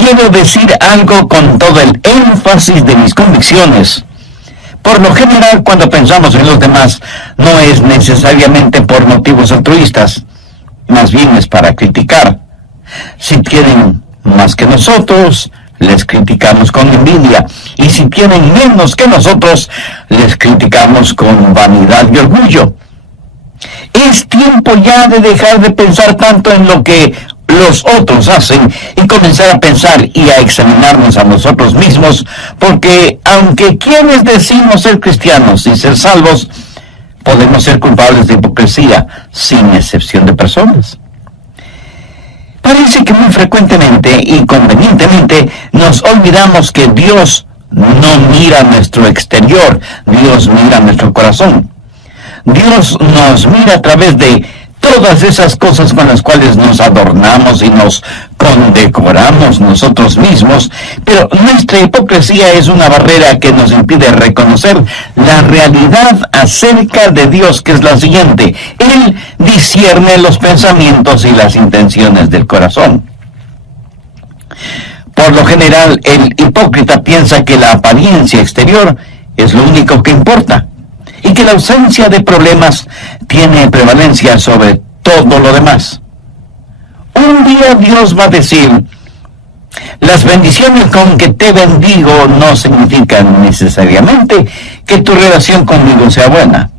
quiero decir algo con todo el énfasis de mis convicciones. Por lo general, cuando pensamos en los demás, no es necesariamente por motivos altruistas, más bien es para criticar. Si tienen más que nosotros, les criticamos con envidia, y si tienen menos que nosotros, les criticamos con vanidad y orgullo. Es tiempo ya de dejar de pensar tanto en lo que los otros hacen y comenzar a pensar y a examinarnos a nosotros mismos, porque aunque quienes decimos ser cristianos y ser salvos, podemos ser culpables de hipocresía, sin excepción de personas. Parece que muy frecuentemente y convenientemente nos olvidamos que Dios no mira nuestro exterior, Dios mira nuestro corazón. Dios nos mira a través de todas esas cosas con las cuales nos adornamos y nos condecoramos nosotros mismos, pero nuestra hipocresía es una barrera que nos impide reconocer la realidad acerca de Dios, que es la siguiente: Él discierne los pensamientos y las intenciones del corazón. Por lo general, el hipócrita piensa que la apariencia exterior es lo único que importa, y que la ausencia de problemas tiene prevalencia sobre todo lo demás. Un día Dios va a decir: las bendiciones con que te bendigo no significan necesariamente que tu relación conmigo sea buena.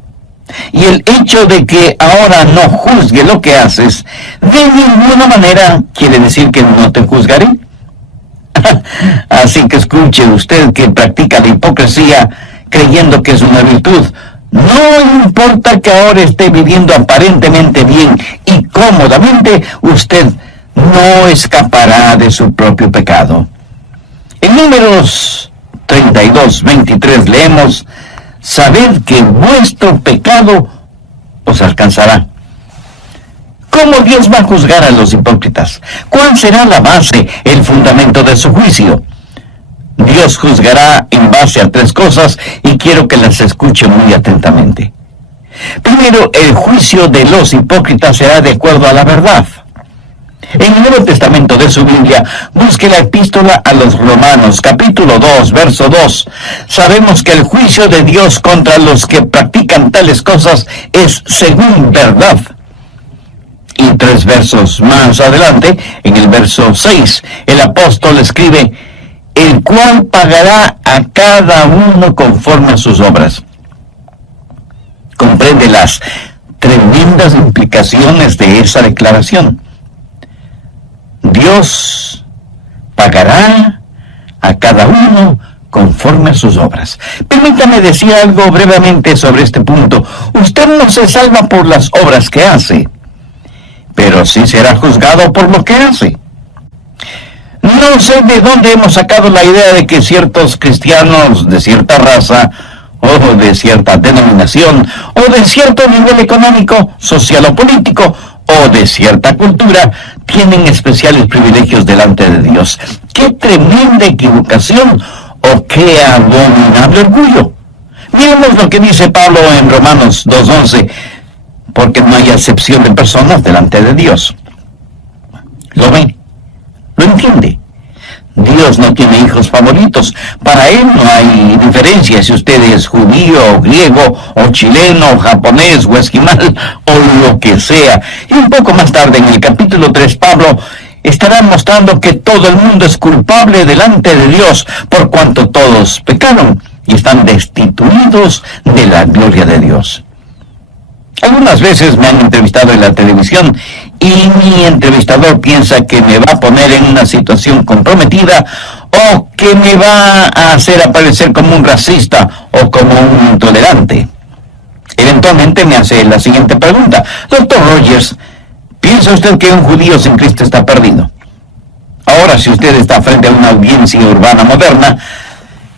Y el hecho de que ahora no juzgue lo que haces, de ninguna manera quiere decir que no te juzgaré. Así que escuche usted que practica la hipocresía creyendo que es una virtud. No importa que ahora esté viviendo aparentemente bien y cómodamente, usted no escapará de su propio pecado. En Números 32:23 leemos: sabed que vuestro pecado os alcanzará. ¿Cómo Dios va a juzgar a los hipócritas? ¿Cuál será la base, el fundamento de su juicio? Dios juzgará en base a tres cosas, y quiero que las escuche muy atentamente. Primero, el juicio de los hipócritas será de acuerdo a la verdad. En el Nuevo Testamento de su Biblia, busque la epístola a los Romanos, capítulo 2, verso 2. Sabemos que el juicio de Dios contra los que practican tales cosas es según verdad. Y 3 versos más adelante, en el verso 6, el apóstol escribe: el cual pagará a cada uno conforme a sus obras. Comprende las tremendas implicaciones de esa declaración. Dios pagará a cada uno conforme a sus obras. Permítame decir algo brevemente sobre este punto. Usted no se salva por las obras que hace, pero sí será juzgado por lo que hace. No sé de dónde hemos sacado la idea de que ciertos cristianos de cierta raza, o de cierta denominación, o de cierto nivel económico, social o político, o de cierta cultura, tienen especiales privilegios delante de Dios. ¡Qué tremenda equivocación! ¡O qué abominable orgullo! Miremos lo que dice Pablo en Romanos 2:11, porque no hay acepción de personas delante de Dios. ¿Lo ven? ¿Lo entiende? Dios no tiene hijos favoritos. Para Él no hay diferencia si usted es judío, o griego, o chileno, o japonés, o esquimal, o lo que sea. Y un poco más tarde, en el capítulo 3, Pablo estará mostrando que todo el mundo es culpable delante de Dios, por cuanto todos pecaron y están destituidos de la gloria de Dios. Algunas veces me han entrevistado en la televisión y mi entrevistador piensa que me va a poner en una situación comprometida o que me va a hacer aparecer como un racista o como un intolerante. Eventualmente me hace la siguiente pregunta: Dr. Rogers, ¿piensa usted que un judío sin Cristo está perdido? Ahora, si usted está frente a una audiencia urbana moderna,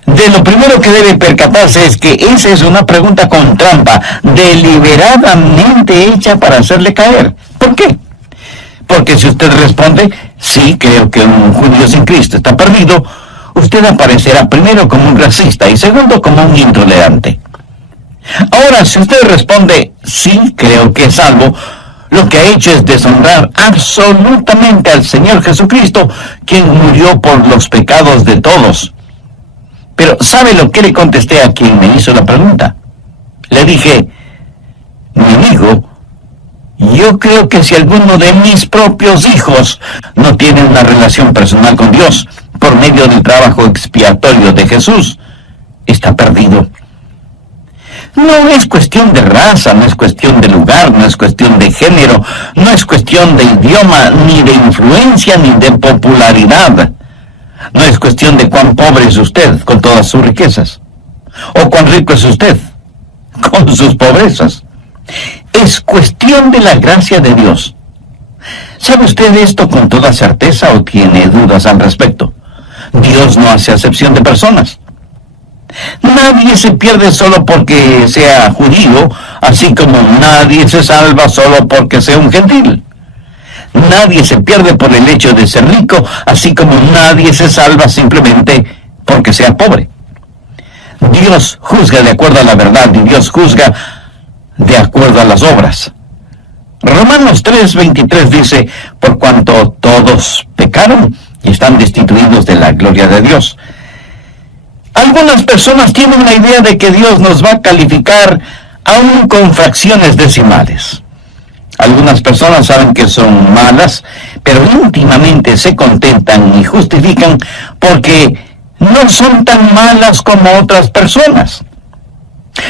de lo primero que debe percatarse es que esa es una pregunta con trampa, deliberadamente hecha para hacerle caer. ¿Por qué? Porque si usted responde: sí, creo que un judío sin Cristo está perdido, usted aparecerá primero como un racista y segundo como un intolerante. Ahora, si usted responde: sí, creo que es salvo, lo que ha hecho es deshonrar absolutamente al Señor Jesucristo, quien murió por los pecados de todos. Pero ¿sabe lo que le contesté a quien me hizo la pregunta? Le dije: mi amigo, yo creo que si alguno de mis propios hijos no tiene una relación personal con Dios por medio del trabajo expiatorio de Jesús, está perdido. No es cuestión de raza, no es cuestión de lugar, no es cuestión de género, no es cuestión de idioma, ni de influencia, ni de popularidad. No es cuestión de cuán pobre es usted con todas sus riquezas, o cuán rico es usted con sus pobrezas. Es cuestión de la gracia de Dios. ¿Sabe usted esto con toda certeza o tiene dudas al respecto? Dios no hace acepción de personas. Nadie se pierde solo porque sea judío, así como nadie se salva solo porque sea un gentil. Nadie se pierde por el hecho de ser rico, así como nadie se salva simplemente porque sea pobre. Dios juzga de acuerdo a la verdad y Dios juzga de acuerdo a las obras. Romanos 3:23 dice: por cuanto todos pecaron y están destituidos de la gloria de Dios. Algunas personas tienen la idea de que Dios nos va a calificar aún con fracciones decimales. Algunas personas saben que son malas, pero íntimamente se contentan y justifican porque no son tan malas como otras personas.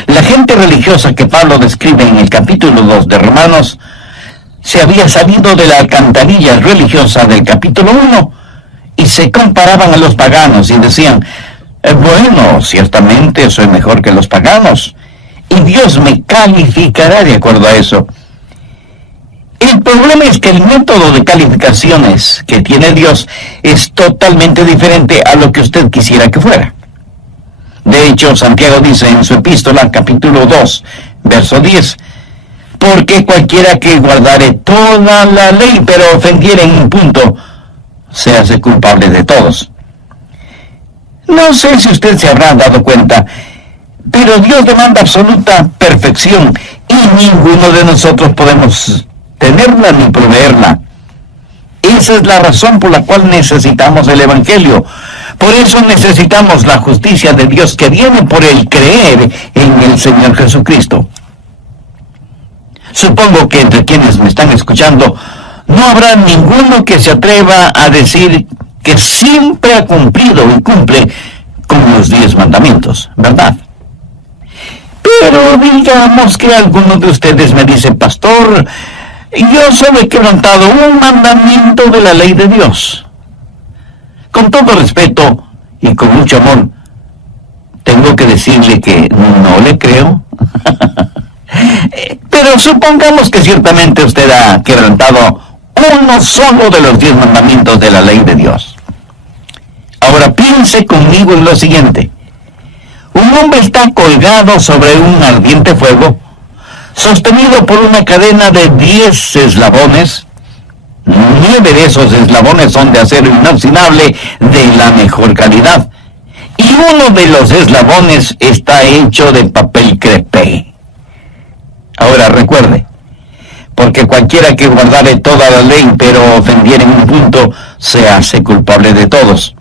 La gente religiosa que Pablo describe en el capítulo 2 de Romanos se había salido de la alcantarilla religiosa del capítulo 1 y se comparaban a los paganos y decían: bueno, ciertamente soy mejor que los paganos y Dios me calificará de acuerdo a eso. El problema es que el método de calificaciones que tiene Dios es totalmente diferente a lo que usted quisiera que fuera. De hecho, Santiago dice en su epístola, capítulo 2, verso 10, porque cualquiera que guardare toda la ley, pero ofendiere en un punto, se hace culpable de todos. No sé si usted se habrá dado cuenta, pero Dios demanda absoluta perfección y ninguno de nosotros podemos tenerla ni proveerla. Esa es la razón por la cual necesitamos el Evangelio. Por eso necesitamos la justicia de Dios que viene por el creer en el Señor Jesucristo. Supongo que entre quienes me están escuchando no habrá ninguno que se atreva a decir que siempre ha cumplido y cumple con los 10 mandamientos, ¿verdad? Pero digamos que alguno de ustedes me dice: pastor, yo solo he quebrantado un mandamiento de la ley de Dios. Con todo respeto y con mucho amor, tengo que decirle que no le creo. Pero supongamos que ciertamente usted ha quebrantado uno solo de los 10 mandamientos de la ley de Dios. Ahora piense conmigo en lo siguiente. Un hombre está colgado sobre un ardiente fuego, sostenido por una cadena de 10 eslabones. 9 de esos eslabones son de acero inoxidable de la mejor calidad, y uno de los eslabones está hecho de papel crepé. Ahora recuerde, porque cualquiera que guardare toda la ley pero ofendiere en un punto, se hace culpable de todos.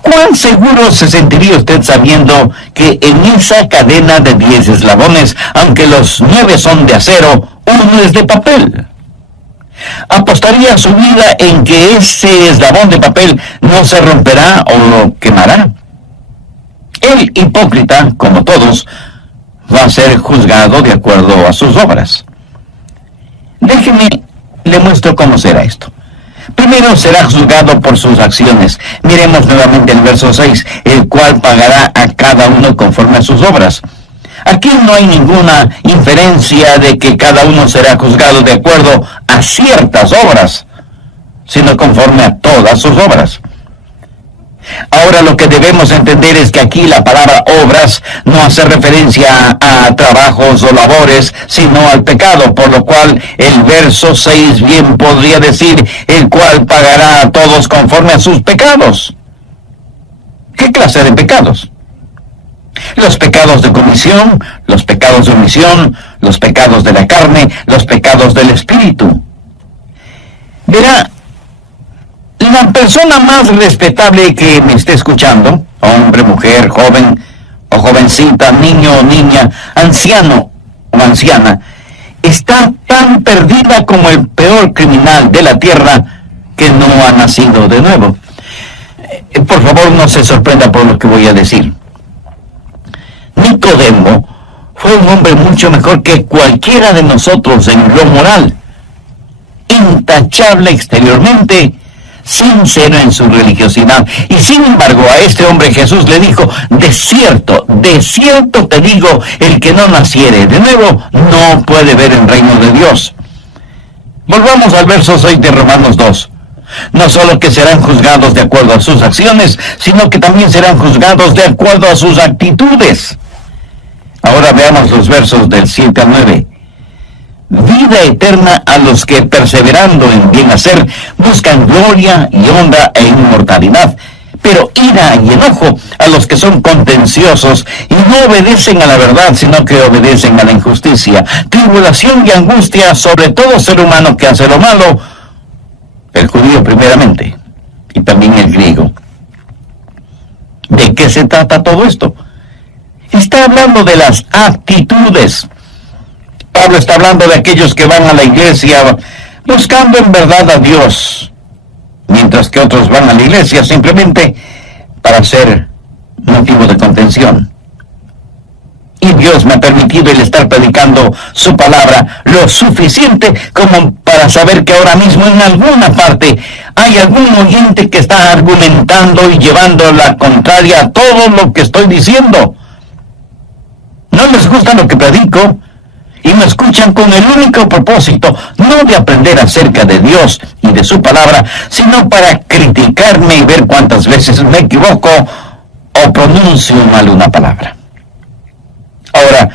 ¿Cuán seguro se sentiría usted sabiendo que en esa cadena de 10 eslabones, aunque los 9 son de acero, uno es de papel? ¿Apostaría su vida en que ese eslabón de papel no se romperá o lo quemará? El hipócrita, como todos, va a ser juzgado de acuerdo a sus obras. Déjeme, le muestro cómo será esto. Primero será juzgado por sus acciones. Miremos nuevamente el verso 6, el cual pagará a cada uno conforme a sus obras. Aquí no hay ninguna inferencia de que cada uno será juzgado de acuerdo a ciertas obras, sino conforme a todas sus obras. Ahora lo que debemos entender es que aquí la palabra obras no hace referencia a trabajos o labores, sino al pecado, por lo cual el verso 6 bien podría decir: el cual pagará a todos conforme a sus pecados. ¿Qué clase de pecados? Los pecados de comisión, los pecados de omisión, los pecados de la carne, los pecados del espíritu. Verá, la persona más respetable que me esté escuchando, hombre, mujer, joven o jovencita, niño o niña, anciano o anciana, está tan perdida como el peor criminal de la tierra que no ha nacido de nuevo. Por favor, no se sorprenda por lo que voy a decir. Nicodemo fue un hombre mucho mejor que cualquiera de nosotros en lo moral, intachable exteriormente, sincero en su religiosidad. Y sin embargo, a este hombre Jesús le dijo: de cierto te digo, el que no naciere de nuevo no puede ver el reino de Dios. Volvamos al verso 6 de Romanos 2. No solo que serán juzgados de acuerdo a sus acciones, sino que también serán juzgados de acuerdo a sus actitudes. Ahora veamos los versos del 7 al 9. Vida eterna a los que, perseverando en bien hacer, buscan gloria y honra e inmortalidad, pero ira y enojo a los que son contenciosos y no obedecen a la verdad, sino que obedecen a la injusticia. Tribulación y angustia sobre todo ser humano que hace lo malo, el judío primeramente, y también el griego. ¿De qué se trata todo esto? Está hablando de las actitudes. Pablo está hablando de aquellos que van a la iglesia buscando en verdad a Dios, mientras que otros van a la iglesia simplemente para ser motivo de contención. Y Dios me ha permitido el estar predicando su palabra lo suficiente como para saber que ahora mismo en alguna parte hay algún oyente que está argumentando y llevando la contraria a todo lo que estoy diciendo. No les gusta lo que predico y me escuchan con el único propósito, no de aprender acerca de Dios y de su palabra, sino para criticarme y ver cuántas veces me equivoco o pronuncio mal una palabra. Ahora,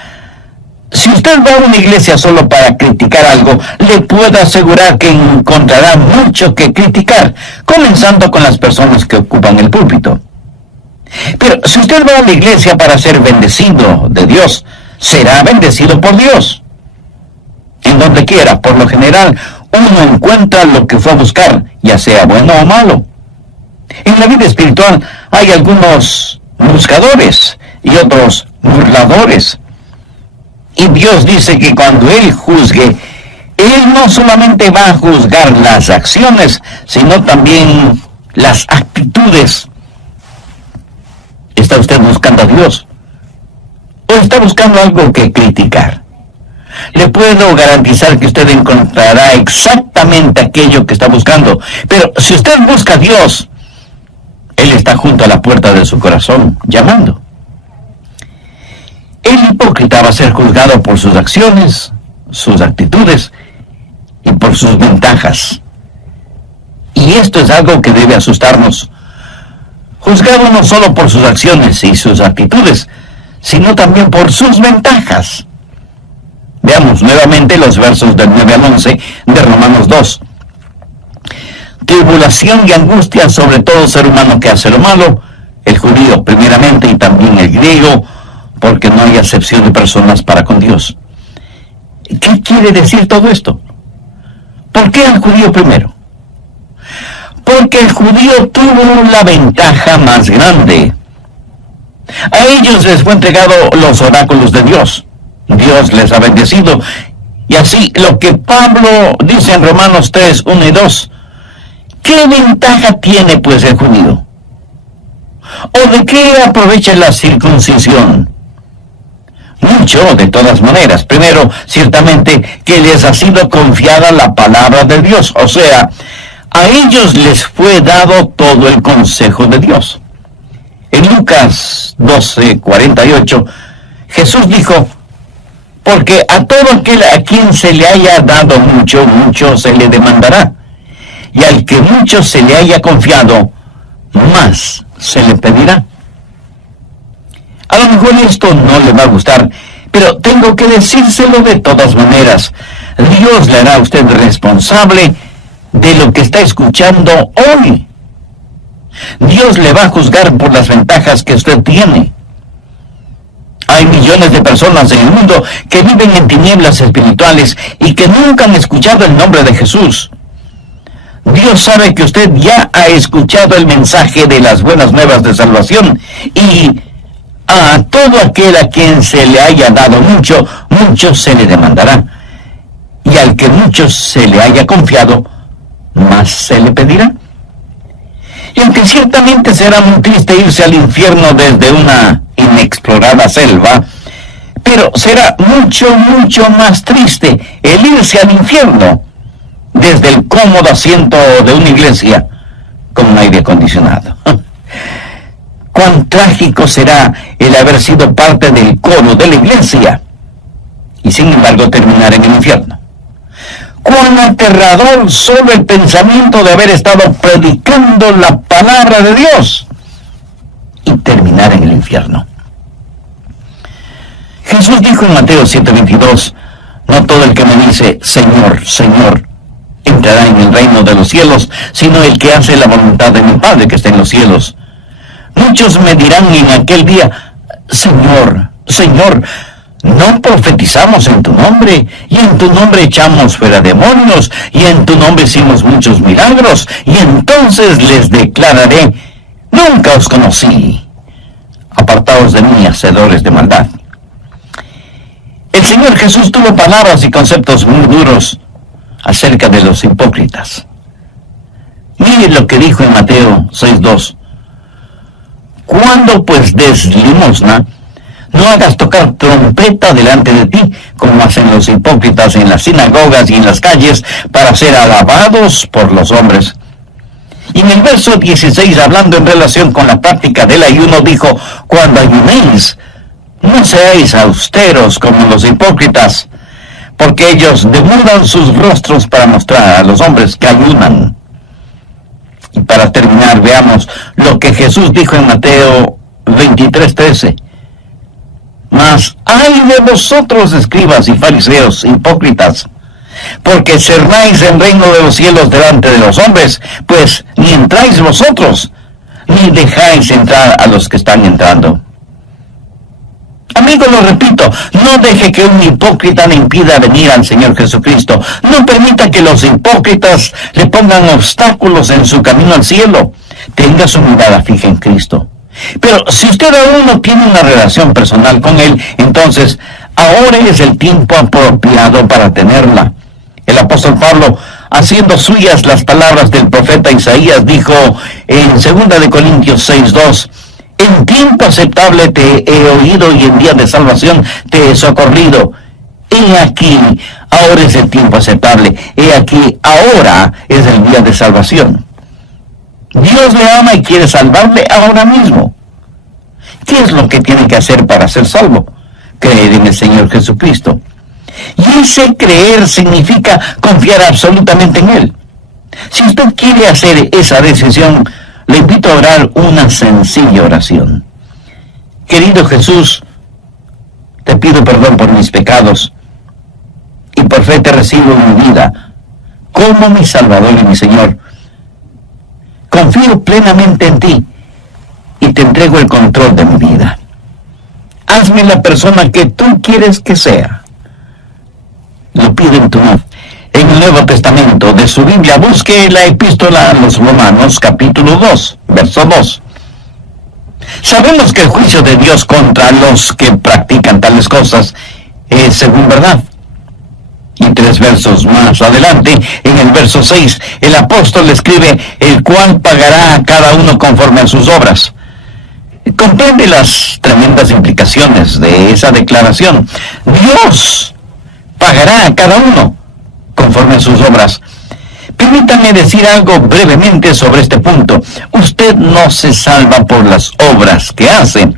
si usted va a una iglesia solo para criticar algo, le puedo asegurar que encontrará mucho que criticar, comenzando con las personas que ocupan el púlpito. Pero si usted va a la iglesia para ser bendecido de Dios, será bendecido por Dios. En donde quiera, por lo general, uno encuentra lo que fue a buscar, ya sea bueno o malo. En la vida espiritual hay algunos buscadores y otros burladores. Y Dios dice que cuando Él juzgue, Él no solamente va a juzgar las acciones, sino también las actitudes. ¿Está usted buscando a Dios? ¿O está buscando algo que criticar? Le puedo garantizar que usted encontrará exactamente aquello que está buscando. Pero si usted busca a Dios, Él está junto a la puerta de su corazón, llamando. El hipócrita va a ser juzgado por sus acciones, sus actitudes y por sus ventajas. Y esto es algo que debe asustarnos. Juzgado no solo por sus acciones y sus actitudes, sino también por sus ventajas. Veamos nuevamente los versos del 9 al 11 de Romanos 2. Tribulación y angustia sobre todo ser humano que hace lo malo, el judío primeramente y también el griego, porque no hay acepción de personas para con Dios. ¿Qué quiere decir todo esto? ¿Por qué el judío primero? Porque el judío tuvo la ventaja más grande. A ellos les fue entregado los oráculos de Dios. Dios les ha bendecido. Y así, lo que Pablo dice en Romanos 3, 1 y 2, ¿qué ventaja tiene pues el judío? ¿O de qué aprovecha la circuncisión? Mucho, de todas maneras. Primero, ciertamente, que les ha sido confiada la palabra de Dios. O sea, a ellos les fue dado todo el consejo de Dios. En Lucas 12:48, Jesús dijo: porque a todo aquel a quien se le haya dado mucho, mucho se le demandará. Y al que mucho se le haya confiado, más se le pedirá. A lo mejor esto no le va a gustar, pero tengo que decírselo de todas maneras. Dios le hará a usted responsable de lo que está escuchando hoy. Dios le va a juzgar por las ventajas que usted tiene. Hay millones de personas en el mundo que viven en tinieblas espirituales y que nunca han escuchado el nombre de Jesús. Dios sabe que usted ya ha escuchado el mensaje de las buenas nuevas de salvación, y a todo aquel a quien se le haya dado mucho, mucho se le demandará. Y al que mucho se le haya confiado, más se le pedirá. Y aunque ciertamente será muy triste irse al infierno desde una inexplorada selva, pero será mucho, mucho más triste el irse al infierno desde el cómodo asiento de una iglesia con un aire acondicionado. Cuán trágico será el haber sido parte del coro de la iglesia y sin embargo terminar en el infierno. Cuán aterrador solo el pensamiento de haber estado predicando la palabra de Dios y terminar en el infierno. Jesús dijo en Mateo 7:22, no todo el que me dice, Señor, Señor, entrará en el reino de los cielos, sino el que hace la voluntad de mi Padre que está en los cielos. Muchos me dirán en aquel día, Señor, Señor, ¿no profetizamos en tu nombre? Y en tu nombre echamos fuera demonios, y en tu nombre hicimos muchos milagros. Y entonces les declararé, nunca os conocí. Apartaos de mí, hacedores de maldad. El Señor Jesús tuvo palabras y conceptos muy duros acerca de los hipócritas. Mire lo que dijo en Mateo 6:2. Cuando pues des limosna, no hagas tocar trompeta delante de ti, como hacen los hipócritas en las sinagogas y en las calles, para ser alabados por los hombres. Y en el verso 16, hablando en relación con la práctica del ayuno, dijo, cuando ayunéis, no seáis austeros como los hipócritas, porque ellos demudan sus rostros para mostrar a los hombres que ayunan. Y para terminar, veamos lo que Jesús dijo en Mateo 23:13. Mas ay de vosotros, escribas y fariseos hipócritas, porque cerráis el reino de los cielos delante de los hombres, pues ni entráis vosotros, ni dejáis entrar a los que están entrando. Amigo, lo repito, no deje que un hipócrita le impida venir al Señor Jesucristo. No permita que los hipócritas le pongan obstáculos en su camino al cielo. Tenga su mirada fija en Cristo. Pero si usted aún no tiene una relación personal con Él, entonces ahora es el tiempo apropiado para tenerla. El apóstol Pablo, haciendo suyas las palabras del profeta Isaías, dijo en 2 Corintios 6:2, en tiempo aceptable te he oído y en día de salvación te he socorrido. He aquí, ahora es el tiempo aceptable. He aquí, ahora es el día de salvación. Dios le ama y quiere salvarle ahora mismo. ¿Qué es lo que tiene que hacer para ser salvo? Creer en el Señor Jesucristo. Y ese creer significa confiar absolutamente en Él. Si usted quiere hacer esa decisión, le invito a orar una sencilla oración. Querido Jesús, te pido perdón por mis pecados y por fe te recibo en mi vida como mi Salvador y mi Señor. Confío plenamente en ti y te entrego el control de mi vida. Hazme la persona que tú quieres que sea. Lo pido en tu nombre. En el Nuevo Testamento de su Biblia, busque la epístola a los Romanos, capítulo 2, verso 2. Sabemos que el juicio de Dios contra los que practican tales cosas es según verdad. Y 3 versos más adelante, en el verso 6, el apóstol escribe, el cual pagará a cada uno conforme a sus obras. Comprende las tremendas implicaciones de esa declaración. Dios pagará a cada uno conforme a sus obras. Permítame decir algo brevemente sobre este punto. Usted no se salva por las obras que hace,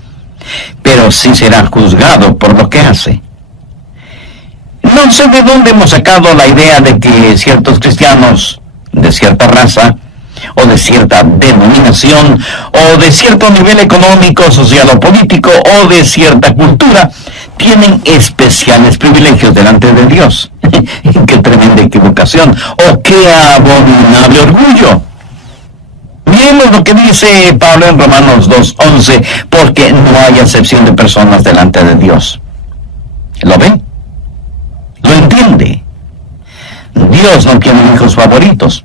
pero sí será juzgado por lo que hace. No sé de dónde hemos sacado la idea de que ciertos cristianos de cierta raza, o de cierta denominación, o de cierto nivel económico, social o político, o de cierta cultura, tienen especiales privilegios delante de Dios. ¡Qué tremenda equivocación! ¡Oh, qué abominable orgullo! Miremos lo que dice Pablo en Romanos 2:11, porque no hay acepción de personas delante de Dios. ¿Lo ve? ¿Lo entiende? Dios no tiene hijos favoritos.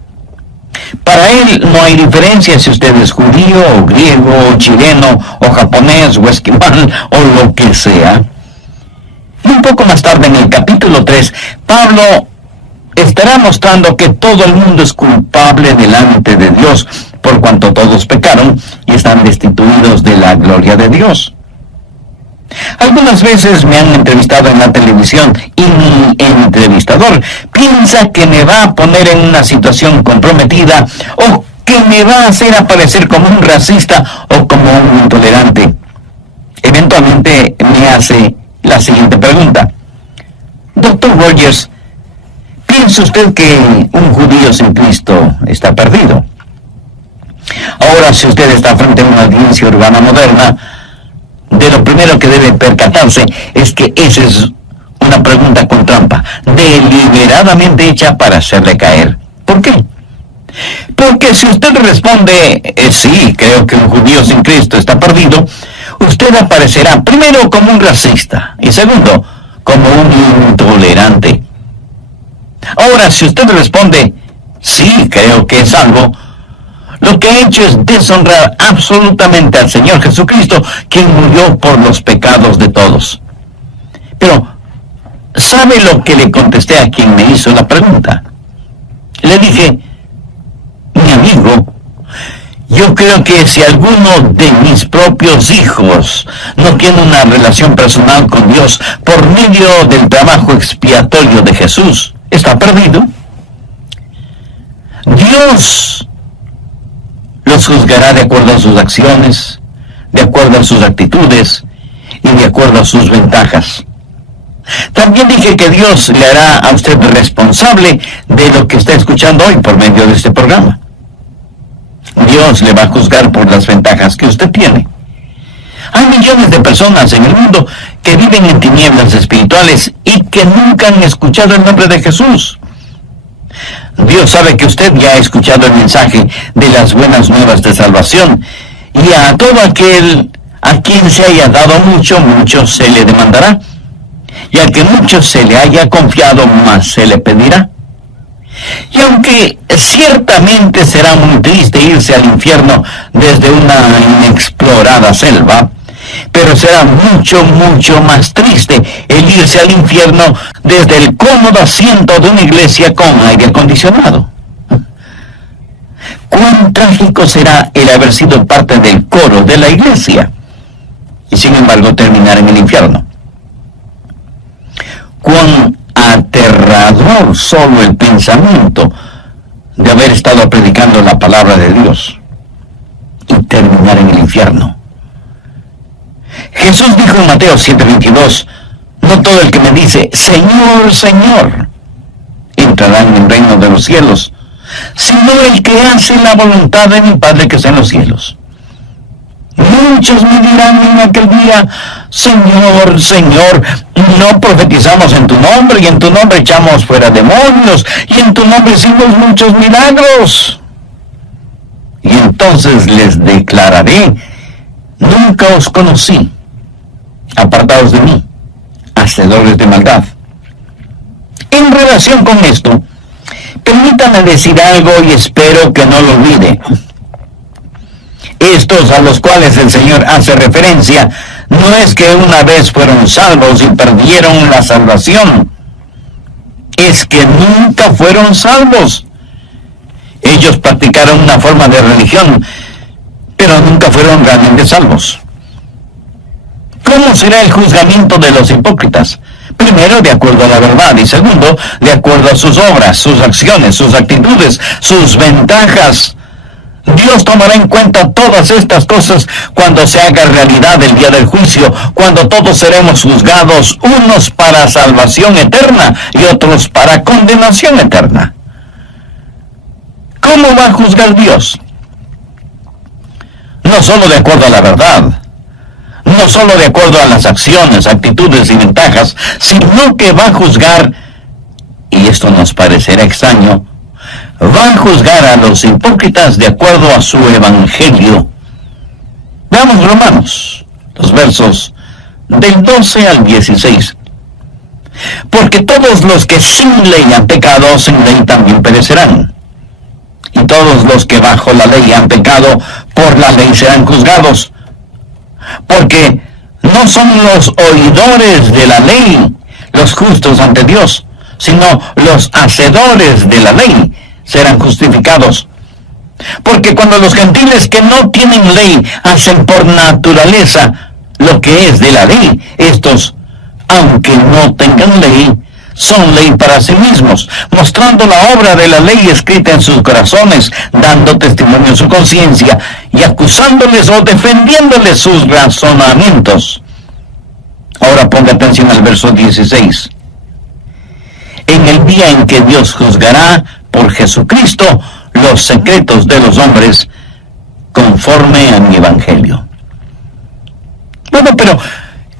Para Él no hay diferencia si usted es judío, o griego, o chileno, o japonés, o esquimal, o lo que sea. Y un poco más tarde, en el capítulo 3, Pablo estará mostrando que todo el mundo es culpable delante de Dios, por cuanto todos pecaron y están destituidos de la gloria de Dios. Algunas veces me han entrevistado en la televisión y mi entrevistador piensa que me va a poner en una situación comprometida o que me va a hacer aparecer como un racista o como un intolerante. Eventualmente me hace la siguiente pregunta: Dr. Rogers, ¿piensa usted que un judío sin Cristo está perdido? Ahora, si usted está frente a una audiencia urbana moderna, de lo primero que debe percatarse es que esa es una pregunta con trampa, deliberadamente hecha para hacerle caer. ¿Por qué? Porque si usted responde, sí, creo que un judío sin Cristo está perdido, usted aparecerá primero como un racista y segundo, como un intolerante. Ahora, si usted responde, sí, creo que es salvo, lo que ha hecho es deshonrar absolutamente al Señor Jesucristo, quien murió por los pecados de todos. Pero, ¿sabe lo que le contesté a quien me hizo la pregunta? Le dije, mi amigo, yo creo que si alguno de mis propios hijos no tiene una relación personal con Dios por medio del trabajo expiatorio de Jesús, está perdido. Dios los juzgará de acuerdo a sus acciones, de acuerdo a sus actitudes y de acuerdo a sus ventajas. También dije que Dios le hará a usted responsable de lo que está escuchando hoy por medio de este programa. Dios le va a juzgar por las ventajas que usted tiene. Hay millones de personas en el mundo que viven en tinieblas espirituales y que nunca han escuchado el nombre de Jesús. Dios sabe que usted ya ha escuchado el mensaje de las buenas nuevas de salvación, y a todo aquel a quien se haya dado mucho, mucho se le demandará, y al que mucho se le haya confiado, más se le pedirá. Y aunque ciertamente será muy triste irse al infierno desde una inexplorada selva, pero será mucho, mucho más triste el irse al infierno desde el cómodo asiento de una iglesia con aire acondicionado. Cuán trágico será el haber sido parte del coro de la iglesia y sin embargo terminar en el infierno. Cuán aterrador solo el pensamiento de haber estado predicando la palabra de Dios y terminar en el infierno. Jesús dijo en Mateo 7:22, no todo el que me dice, Señor, Señor, entrará en el reino de los cielos, sino el que hace la voluntad de mi Padre que está en los cielos. Muchos me dirán en aquel día, Señor, Señor, no profetizamos en tu nombre, y en tu nombre echamos fuera demonios, y en tu nombre hicimos muchos milagros. Y entonces les declararé, nunca os conocí, apartados de mí, hacedores de maldad. En relación con esto, permítanme decir algo y espero que no lo olvide. Estos a los cuales el Señor hace referencia, no es que una vez fueron salvos y perdieron la salvación, es que nunca fueron salvos. Ellos practicaron una forma de religión, pero nunca fueron realmente salvos. ¿Cómo será el juzgamiento de los hipócritas? Primero, de acuerdo a la verdad, y segundo, de acuerdo a sus obras, sus acciones, sus actitudes, sus ventajas. Dios tomará en cuenta todas estas cosas cuando se haga realidad el día del juicio, cuando todos seremos juzgados, unos para salvación eterna y otros para condenación eterna. ¿Cómo va a juzgar Dios? No solo de acuerdo a la verdad, no solo de acuerdo a las acciones, actitudes y ventajas, sino que va a juzgar, y esto nos parecerá extraño, va a juzgar a los hipócritas de acuerdo a su evangelio. Veamos Romanos, los versos del 12 al 16. Porque todos los que sin ley han pecado, sin ley también perecerán. Y todos los que bajo la ley han pecado, por la ley serán juzgados. Porque no son los oidores de la ley los justos ante Dios, sino los hacedores de la ley serán justificados. Porque cuando los gentiles que no tienen ley hacen por naturaleza lo que es de la ley, estos, aunque no tengan ley, son ley para sí mismos, mostrando la obra de la ley escrita en sus corazones, dando testimonio en su conciencia y acusándoles o defendiéndoles sus razonamientos. Ahora ponga atención al verso 16. En el día en que Dios juzgará por Jesucristo los secretos de los hombres conforme a mi evangelio. Bueno, pero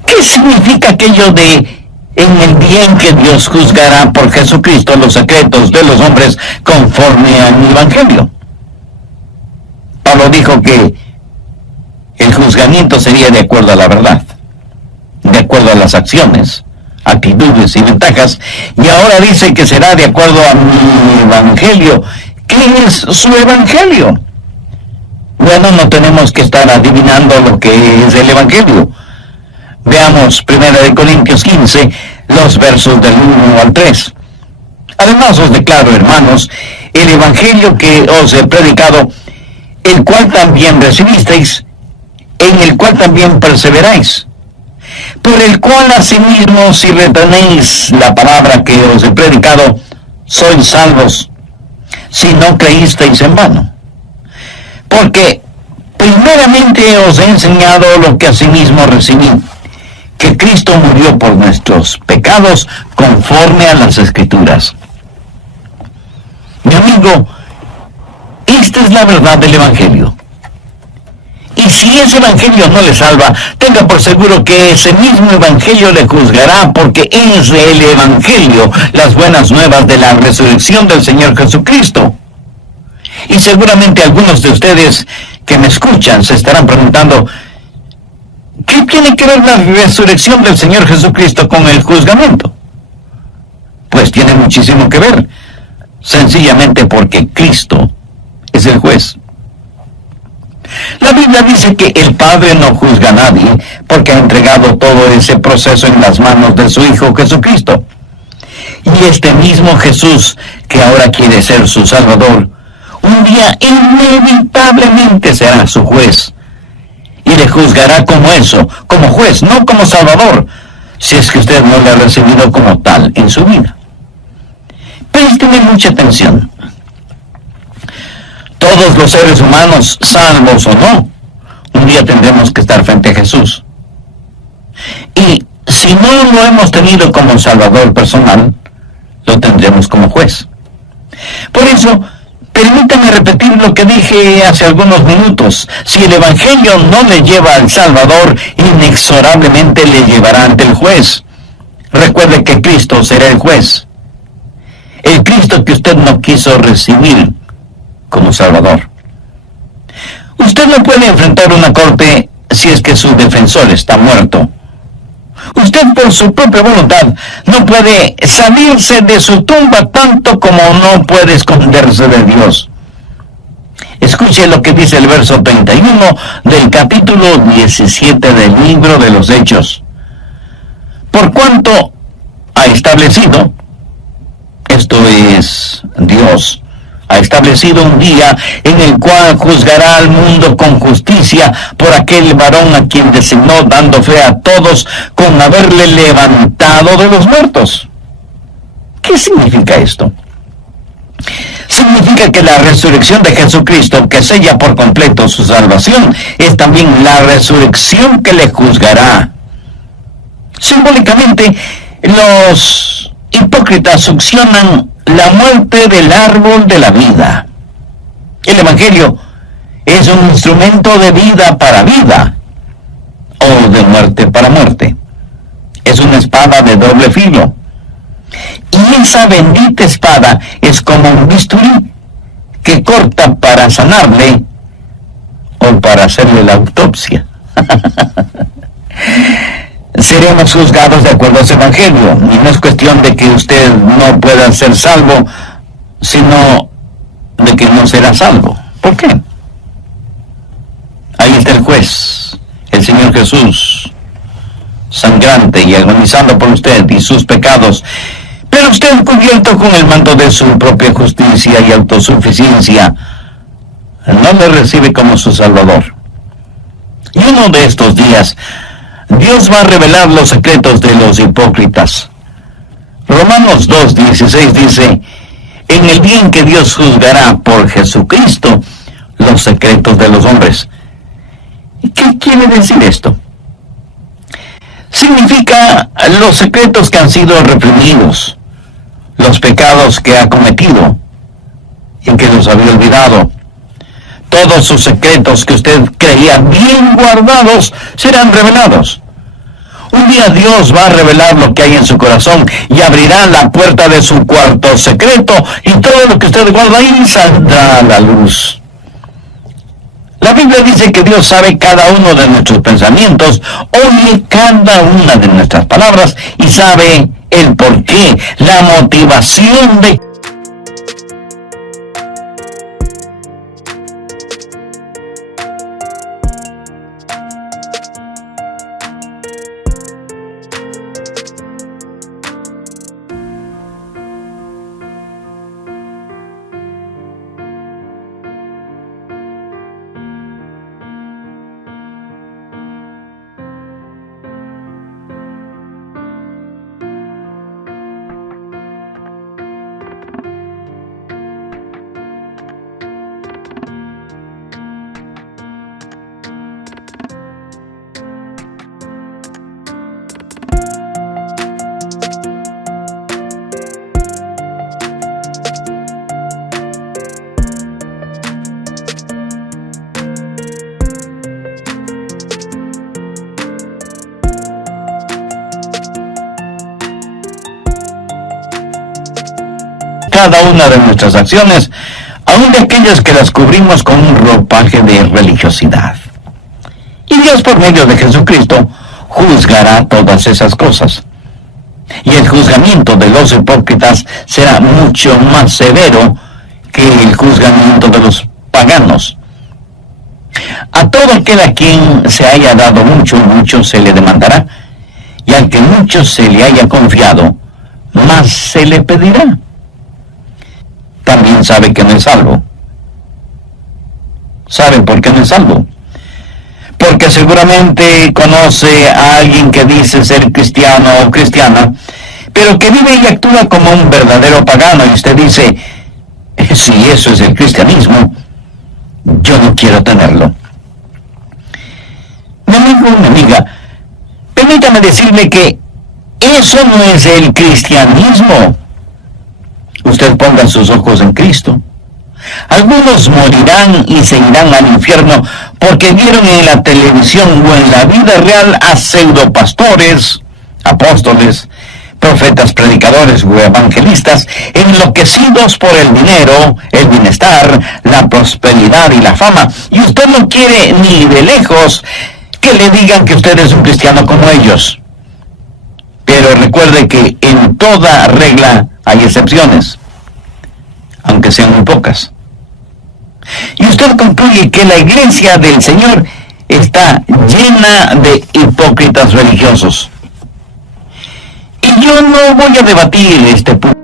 ¿qué significa aquello de en el día en que Dios juzgará por Jesucristo los secretos de los hombres conforme a mi evangelio? Pablo dijo que el juzgamiento sería de acuerdo a la verdad, de acuerdo a las acciones, actitudes y ventajas, y ahora dice que será de acuerdo a mi evangelio. ¿Qué es su evangelio? Bueno, no tenemos que estar adivinando lo que es el evangelio. Veamos 1 Corintios 15, los versos del 1 al 3. Además os declaro, hermanos, el evangelio que os he predicado, el cual también recibisteis, en el cual también perseveráis, por el cual asimismo si retenéis la palabra que os he predicado, sois salvos, si no creísteis en vano. Porque primeramente os he enseñado lo que asimismo recibí, que Cristo murió por nuestros pecados conforme a las Escrituras. Mi amigo, esta es la verdad del Evangelio. Y si ese Evangelio no le salva, tenga por seguro que ese mismo Evangelio le juzgará, porque es el Evangelio las buenas nuevas de la resurrección del Señor Jesucristo. Y seguramente algunos de ustedes que me escuchan se estarán preguntando, ¿qué tiene que ver la resurrección del Señor Jesucristo con el juzgamiento? Pues tiene muchísimo que ver, sencillamente porque Cristo es el juez. La Biblia dice que el Padre no juzga a nadie porque ha entregado todo ese proceso en las manos de su Hijo Jesucristo. Y este mismo Jesús, que ahora quiere ser su Salvador, un día inevitablemente será su juez. Y le juzgará como eso, como juez, no como Salvador, si es que usted no le ha recibido como tal en su vida. Présteme mucha atención. Todos los seres humanos, salvos o no, un día tendremos que estar frente a Jesús. Y si no lo hemos tenido como Salvador personal, lo tendremos como juez. Por eso, permítame repetir lo que dije hace algunos minutos. Si el Evangelio no le lleva al Salvador, inexorablemente le llevará ante el juez. Recuerde que Cristo será el juez. El Cristo que usted no quiso recibir como Salvador. Usted no puede enfrentar una corte si es que su defensor está muerto. Usted por su propia voluntad no puede salirse de su tumba tanto como no puede esconderse de Dios. Escuche lo que dice el verso 31 del capítulo 17 del libro de los Hechos. Por cuanto ha establecido, esto es Dios, ha establecido un día en el cual juzgará al mundo con justicia por aquel varón a quien designó, dando fe a todos con haberle levantado de los muertos. ¿Qué significa esto? Significa que la resurrección de Jesucristo, que sella por completo su salvación, es también la resurrección que le juzgará. Simbólicamente, los hipócritas succionan la muerte del árbol de la vida. El Evangelio es un instrumento de vida para vida, o de muerte para muerte. Es una espada de doble filo. Y esa bendita espada es como un bisturí que corta para sanarle o para hacerle la autopsia. Seremos juzgados de acuerdo a su evangelio, y no es cuestión de que usted no pueda ser salvo, sino de que no será salvo. ¿Por qué? Ahí está el juez, el Señor Jesús, sangrante y agonizando por usted y sus pecados, pero usted, cubierto con el manto de su propia justicia y autosuficiencia, no le recibe como su Salvador. Y uno de estos días, Dios va a revelar los secretos de los hipócritas. Romanos 2:16 dice: en el día en que Dios juzgará por Jesucristo los secretos de los hombres. ¿Qué quiere decir esto? Significa los secretos que han sido reprimidos, los pecados que ha cometido y que los había olvidado. Todos sus secretos que usted creía bien guardados serán revelados. Un día Dios va a revelar lo que hay en su corazón y abrirá la puerta de su cuarto secreto, y todo lo que usted guarda ahí saldrá a la luz. La Biblia dice que Dios sabe cada uno de nuestros pensamientos, oye cada una de nuestras palabras y sabe el porqué, la motivación de cada una de nuestras acciones, aun de aquellas que las cubrimos con un ropaje de religiosidad. Y Dios, por medio de Jesucristo, juzgará todas esas cosas. Y el juzgamiento de los hipócritas será mucho más severo que el juzgamiento de los paganos. A todo aquel a quien se haya dado mucho, mucho se le demandará, y al que mucho se le haya confiado, más se le pedirá. También sabe que no es salvo. ¿Sabe por qué no es salvo? Porque seguramente conoce a alguien que dice ser cristiano o cristiana, pero que vive y actúa como un verdadero pagano, y usted dice: si eso es el cristianismo, yo no quiero tenerlo. Mi amigo, mi amiga, permítame decirle que eso no es el cristianismo. Usted ponga sus ojos en Cristo. Algunos morirán y se irán al infierno porque vieron en la televisión o en la vida real a pseudopastores, apóstoles, profetas, predicadores o evangelistas enloquecidos por el dinero, el bienestar, la prosperidad y la fama. Y usted no quiere ni de lejos que le digan que usted es un cristiano como ellos. Pero recuerde que en toda regla hay excepciones, aunque sean muy pocas. Y usted concluye que la iglesia del Señor está llena de hipócritas religiosos. Y yo no voy a debatir este punto.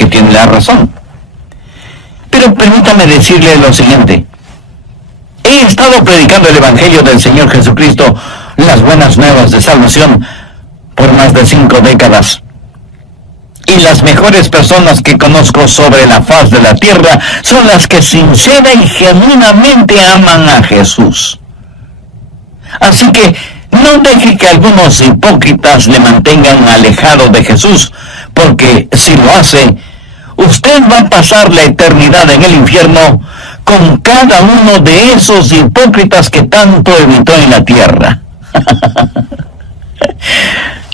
porque tiene la razón. Pero permítame decirle lo siguiente. He estado predicando el Evangelio del Señor Jesucristo, las buenas nuevas de salvación, por más de 5 décadas. Y las mejores personas que conozco sobre la faz de la tierra son las que sincera y genuinamente aman a Jesús. Así que no deje que algunos hipócritas le mantengan alejado de Jesús, porque si lo hace, usted va a pasar la eternidad en el infierno con cada uno de esos hipócritas que tanto evitó en la tierra.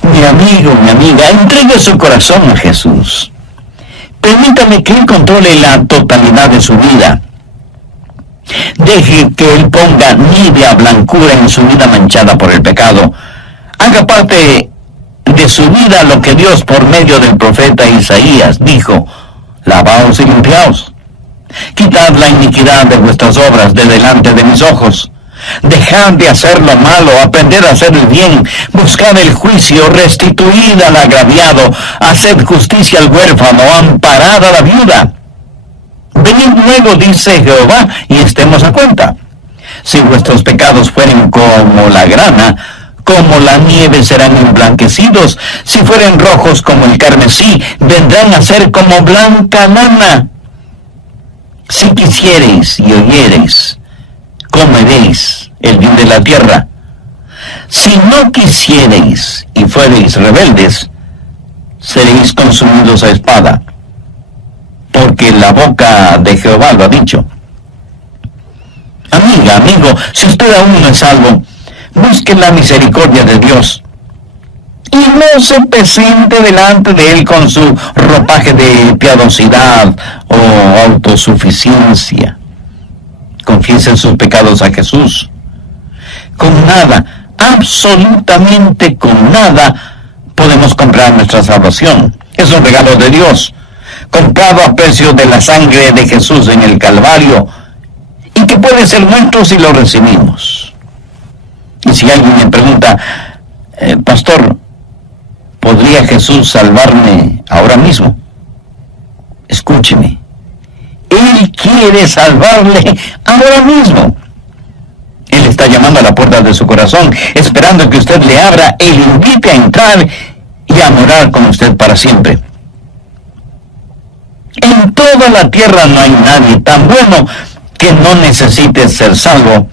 Mi amigo, mi amiga, entregue su corazón a Jesús. Permítame que Él controle la totalidad de su vida. Deje que Él ponga nívea blancura en su vida manchada por el pecado. Haga parte de su vida lo que Dios por medio del profeta Isaías dijo: lavaos y limpiaos. Quitad la iniquidad de vuestras obras de delante de mis ojos. Dejad de hacer lo malo, aprended a hacer el bien, buscad el juicio, restituid al agraviado, haced justicia al huérfano, amparad a la viuda. Venid luego, dice Jehová, y estemos a cuenta. Si vuestros pecados fueren como la grana, como la nieve serán emblanquecidos. Si fueren rojos como el carmesí, vendrán a ser como blanca lana. Si quisiereis y oyereis, comeréis el bien de la tierra. Si no quisiereis y fuereis rebeldes, seréis consumidos a espada, porque la boca de Jehová lo ha dicho. Amiga, amigo, si usted aún no es salvo, busque la misericordia de Dios y no se presente delante de Él con su ropaje de piadosidad o autosuficiencia. Confiese sus pecados a Jesús. Con nada, absolutamente con nada, podemos comprar nuestra salvación. Es un regalo de Dios, comprado a precio de la sangre de Jesús en el Calvario, y que puede ser nuestro si lo recibimos. Y si alguien me pregunta, pastor, ¿podría Jesús salvarme ahora mismo? Escúcheme. Él quiere salvarle ahora mismo. Él está llamando a la puerta de su corazón, esperando que usted le abra e le invite a entrar y a morar con usted para siempre. En toda la tierra no hay nadie tan bueno que no necesite ser salvo,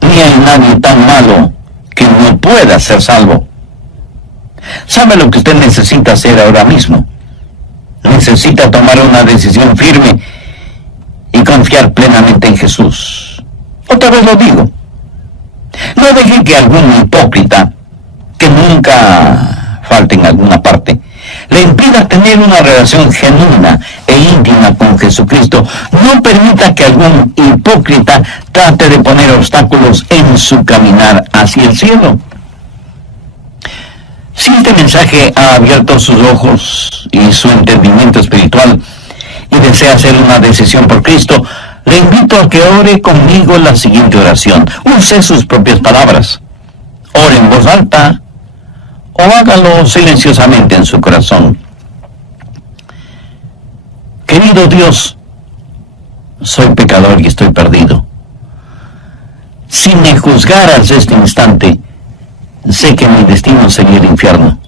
ni hay nadie tan malo que no pueda ser salvo. ¿Sabe lo que usted necesita hacer ahora mismo? Necesita tomar una decisión firme y confiar plenamente en Jesús. Otra vez lo digo. No deje que algún hipócrita, que nunca falte en alguna parte, le impida tener una relación genuina e íntima con Jesucristo. No permita que algún hipócrita trate de poner obstáculos en su caminar hacia el cielo. Si este mensaje ha abierto sus ojos y su entendimiento espiritual y desea hacer una decisión por Cristo, le invito a que ore conmigo la siguiente oración. Use sus propias palabras. Ore en voz alta o hágalo silenciosamente en su corazón. Querido Dios, soy pecador y estoy perdido. Si me juzgaras este instante, sé que mi destino sería el infierno.